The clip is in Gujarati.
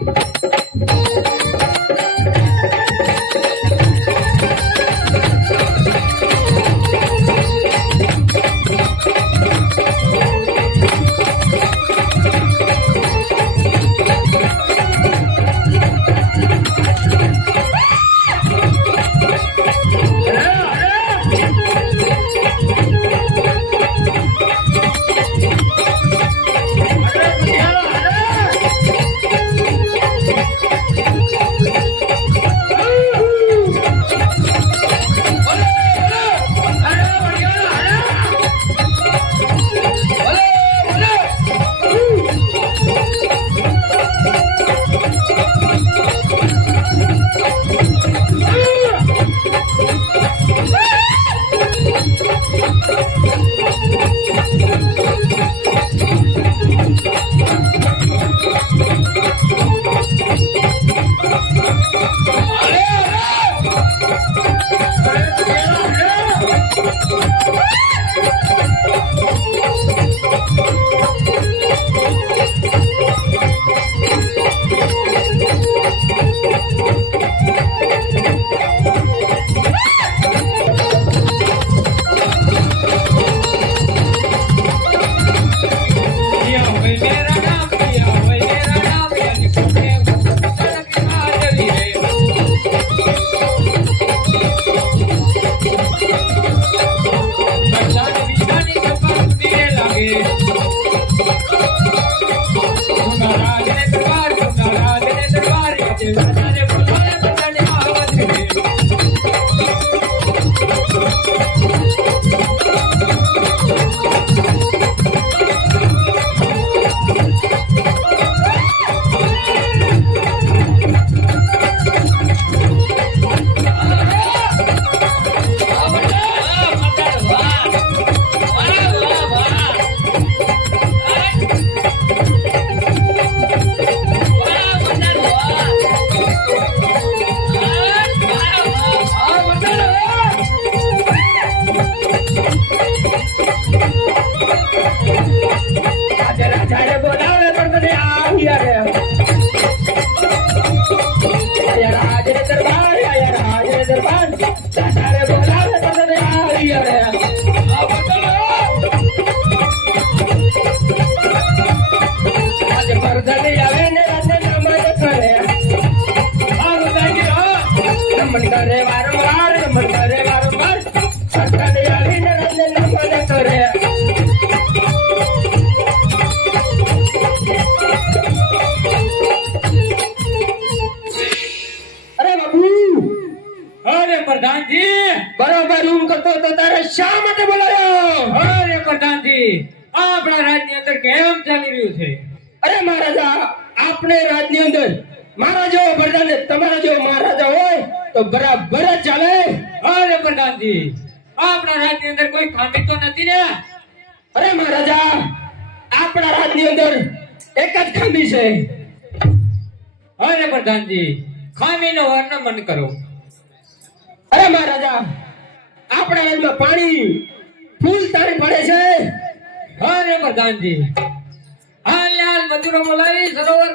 you. Thank you. આવ્યા રે વારંવાર નમન પ્રધાનજી બરોબર હું કરતો તો તારે શા માટે બોલાયો? અરે પ્રધાનજી આપણા રાજ્ય અંદર કેમ ચાલી રહ્યું છે? અરે મહારાજા આપણે રાજની અંદર મારા જેવો પ્રધાન તમારા જેવો મહારાજા હોય તો બરાબર જ ચાલે. અરે પ્રધાનજી આપણા રાજની અંદર કોઈ ખામી તો નથી ને? અરે મહારાજા આપણા રાજની અંદર એક જ ખામી છે. અરે પ્રધાનજી ખામીનો વર્ણન કરો. અરે મહારાજા, આપણા એમાં પાણી ફૂલ તારી પડે છે. અરે પ્રધાનજી હાલ હાલ મજૂરો બોલાવી સરોવર